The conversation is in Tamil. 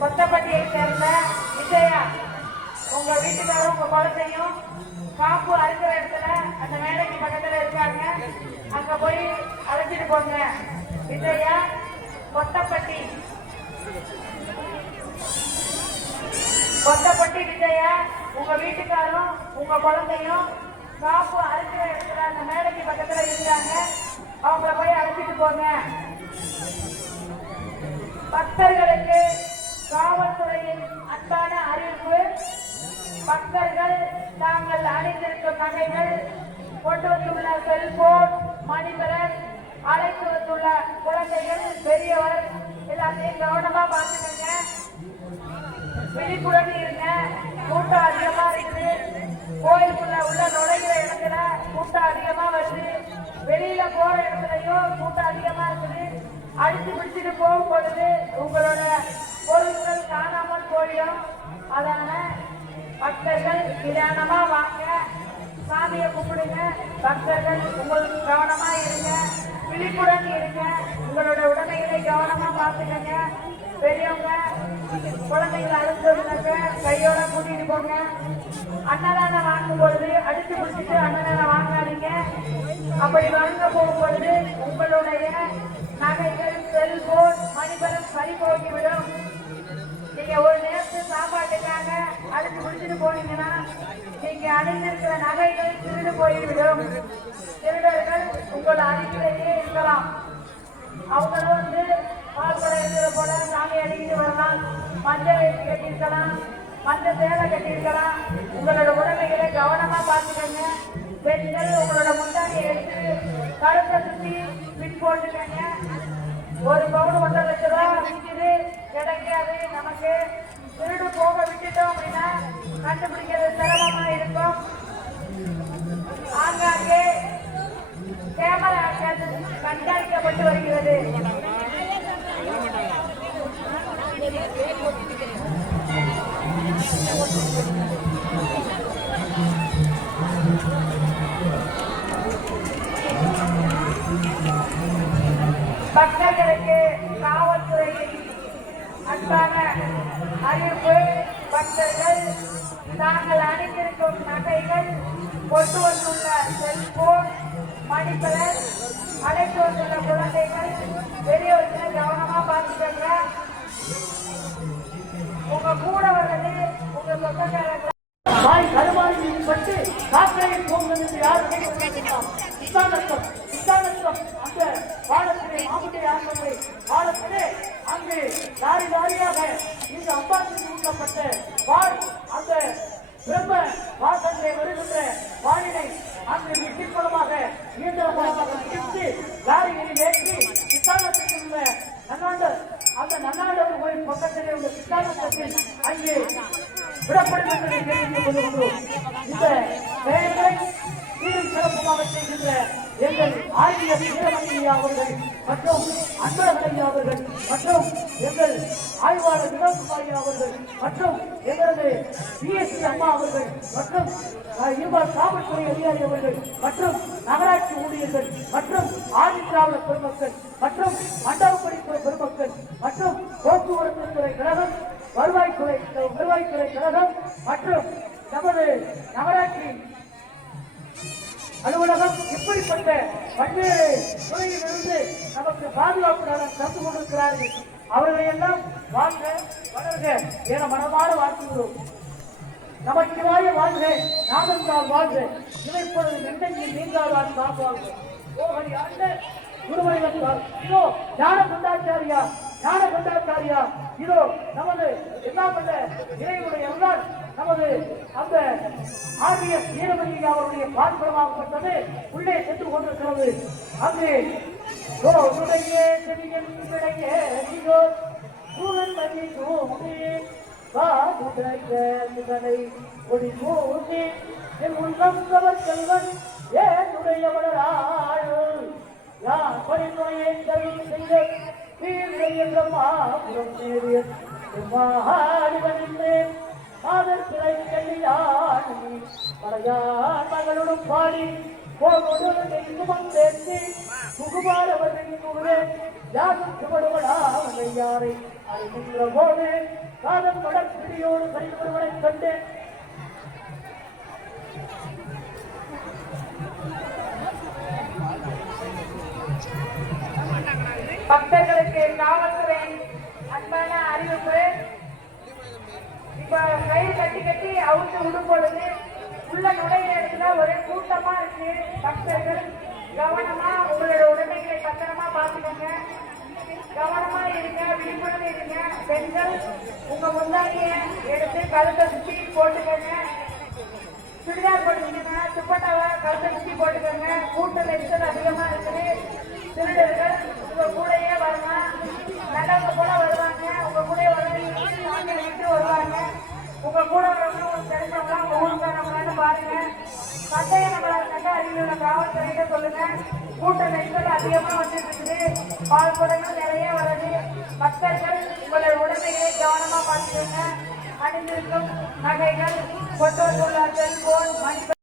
கொத்தப்பட்டியை சேர்ந்த விஜயா, உங்க வீட்டுக்காரும் உங்க குழந்தையும் காப்பு அறுக்கிற இடத்துல அந்த மேடைக்கு பக்கத்துல இருக்காங்க. அங்க போய் அழைச்சிட்டு போங்க. விஜயா, கொத்தப்பட்டி விஜயா, உங்க வீட்டுக்காரும் உங்க குழந்தையும் காப்பு அறுக்கிற இடத்துல அந்த மேடைக்கு பக்கத்துல இருக்காங்க. அவங்கள போய் அழைச்சிட்டு போங்க. பக்தர்களுக்கு காவல்துறையின் அன்பான அறிவிப்பு. பக்தர்கள் தாங்கள் அணிந்திருக்கும் நகைகள், கொண்டு வந்துள்ள செல்போன், மணிபரன், அழைத்து வந்துள்ள குழந்தைகள், பெரியவர் எல்லாத்தையும் கவனமா பார்த்துக்கங்க. விழிப்புடன் இருங்க. கூட்டம் அதிகமா இருக்குது. கோயிலுக்குள்ள உள்ள நுழைகிற இடத்துல கூட்டம் அதிகமா வருது. வெளியில போற இடத்துலயும் கூட்டம் அதிகமா இருக்குது. அடிச்சு பிடிச்சிட்டு போகும் பொழுது உங்களோட பொருட்கள் காணாமல் போயிடும். அதனால பக்தர்கள் நிதானமா வாங்க, சாமியை கும்பிடுங்க. பக்தர்கள் உங்களுக்கு கவனமா இருங்க, விழிப்புடன் இருங்க. உங்களோட உடமைகளை கவனமா பார்த்துக்கங்க. பெரியவங்க குழந்தைகளை அழுத்ததுனாக்க கையோட கூட்டிட்டு போங்க. அன்னதானம் வாங்கும் பொழுது அடிச்சு பிடிச்சிட்டு அன்னதானம் வாங்காதீங்க. அப்படி வாங்க போகும் பொழுது உங்களுடைய நகைகள், செல்போன், மணிபரம் பறி போகிவிடும். நீங்க ஒரு நேரத்து சாப்பாட்டுக்காக அடிச்சு பிடிச்சிட்டு போனீங்கன்னா நீங்க அணிந்திருக்கிற நகைகள் திருடு போய்விடும். திருடர்கள் உங்களோட அருகிலேயே இருக்கலாம். அவங்களும் வந்து பால்பட இருக்கிற போல சாமி அடிக்கிட்டு வரலாம். மஞ்சள் வேட்டி கட்டியிருக்கலாம், மஞ்சள் சேலை கட்டியிருக்கலாம். உங்களோட உடமைகளை கவனமா பார்த்துக்கங்க. பெண்கள் உங்களோட முந்தானியை எடுத்து கழுத்தை சுற்றி பின் போட்டுக்கங்க. ஒரு பவுன் 1.5 லட்சம் ரூபாய் விற்குது, கிடைக்காது. நமக்கு திருடு போக விட்டுட்டோம் அப்படின்னா கண்டுபிடிக்கிறது சிரமமா இருக்கும். ஆங்காங்கே கேமரா கண்காணிக்கப்பட்டு வருகிறது. பக்தர்களுக்கு காவல்துறையின் அன்பான அறிவிப்பு. பக்தர்கள் தாங்கள் அணிந்திருக்கும் நகைகள், கொண்டு வந்துள்ள செல்போன், மணிபரன், அழைத்து வந்துள்ள குழந்தைகள், பெரியவர்கள் கவனமா பார்த்துக்கங்க. உங்க கூட வர்றது உங்க சொந்தக்காரங்க. தாய் கருமாரியின் பட்டு காற்றையில் போகிறது என்று யாரும் அந்த பாலத்திலே மாமுட்டை ஆண்டவரை பாலத்திலே அங்கு லாரி லாரியாக இந்த அம்பாசில் ஊட்டப்பட்ட பால் அந்த பிரம்ம வாசலிலே வருகின்ற பாலினை அங்கு நிச்சயமாக இயந்திர மூலமாக பிடித்து லாரிகளில் ஏற்றி விசாலத்துக்கு உள்ள நன்னாண்டர் அந்த நன்னாண்டவர் கோயில் பக்கத்திலே உள்ள விசாலத்தில் அங்கே விடப்படும் என்பதை தெரிவித்துக் கொள்கின்றோம். இந்த பெயர்களை சீரும் சிறப்புமாக செய்கின்ற எங்கள் ஆரியர் வீரமணியா அவர்கள் மற்றும் அன்பழகன் அவர்கள் மற்றும் எங்கள் ஆய்வாளர் வினோத்குமாரி அவர்கள் மற்றும் எங்களது பிஎஸ்சி அம்மா அவர்கள் மற்றும் காவல்துறை அதிகாரி அவர்கள் மற்றும் நகராட்சி ஊழியர்கள் மற்றும் ஆதிதிராவிட பெருமக்கள் மற்றும் மண்டபப்படி பெருமக்கள் மற்றும் போக்குவரத்து துறை கழகம், வருவாய்த்துறை கழகம் மற்றும் நமது நகராட்சி அலுவலகம் இப்படிப்பட்ட பல்வேறு துறையிலிருந்து நமக்கு பாதுகாப்பு நலன் தந்து கொண்டிருக்கிறார்கள். அவர்களை எல்லாம் வாழ்க வளர்க என மனமாற வாழ்த்துகிறோம். நமச்சிவாய வாழ்க, நாதந்தால் வாழ்க, இணைப்பொழுது நெஞ்சையில் நீங்காதான் தான் வாழ்க. ஓகடி ஆண்ட குருமணிவந்தால் இதோ ஞான கொண்டாச்சாரியா இதோ நமது எல்லாம் வல்ல இறைவனுடைய அருளால் நமது அந்த ஆர்டிஎஸ் வீரமணி அவருடைய பாதுகாக்கப்பட்டது உள்ளே சென்று கொண்டிருக்கிறது. அங்கு மகளுடன் பாடி போகும்போது குமாரவர்கள் யாரும் சுவடுவடா யாரை அறிகின்ற போது காதல் தொடர் பிடியோடு சரிவருவனை கண்டேன். பக்தர்களுக்கு காவல்துறை அன்பான அறிவிப்பு. இப்ப கயிறு கட்டி கட்டி அவுத்து விடும் பொழுது உள்ள நுழைய இடத்துல ஒரே கூட்டமா இருக்கு. பக்தர்கள் கவனமா உங்களோட உடைமைகளை பத்திரமா பாத்துக்கோங்க. கவனமா இருங்க, விழிப்புணர்வு இருங்க. பெண்கள் உங்க முந்தானிய எடுத்து கழுத்தை சுத்தி போட்டுக்கோங்க. சுடிதார் போட்டுக்கிட்டீங்கன்னா துப்பட்டாவை கழுத்தை சுத்தி போட்டுக்கோங்க. கூட்ட நெரிசல் அதிகமா இருக்குது. திருடர்கள் உங்க கூடயே வரலாம். நல்லவங்க கூட வருவாங்க. உங்க கூட விட்டு வருவாங்க. உங்க கூட வரவங்க உங்களுக்கு தெரிஞ்சவங்களா உங்க ஊருக்காரவங்களான்னு பாருங்க. சட்டைய நம்மள சட்ட அறிவுள்ள காவல்துறையிட்ட சொல்லுங்க. கூட்ட நெரிசல் அதிகமா வந்துட்டு இருக்குது. பால் குடங்கள் நிறைய வருது. பக்தர்கள் உங்களோட உடைமைகளை கவனமா பார்த்துக்கோங்க. அணிந்திருக்கும் நகைகள், பொட்டோல் செல்போன், மணி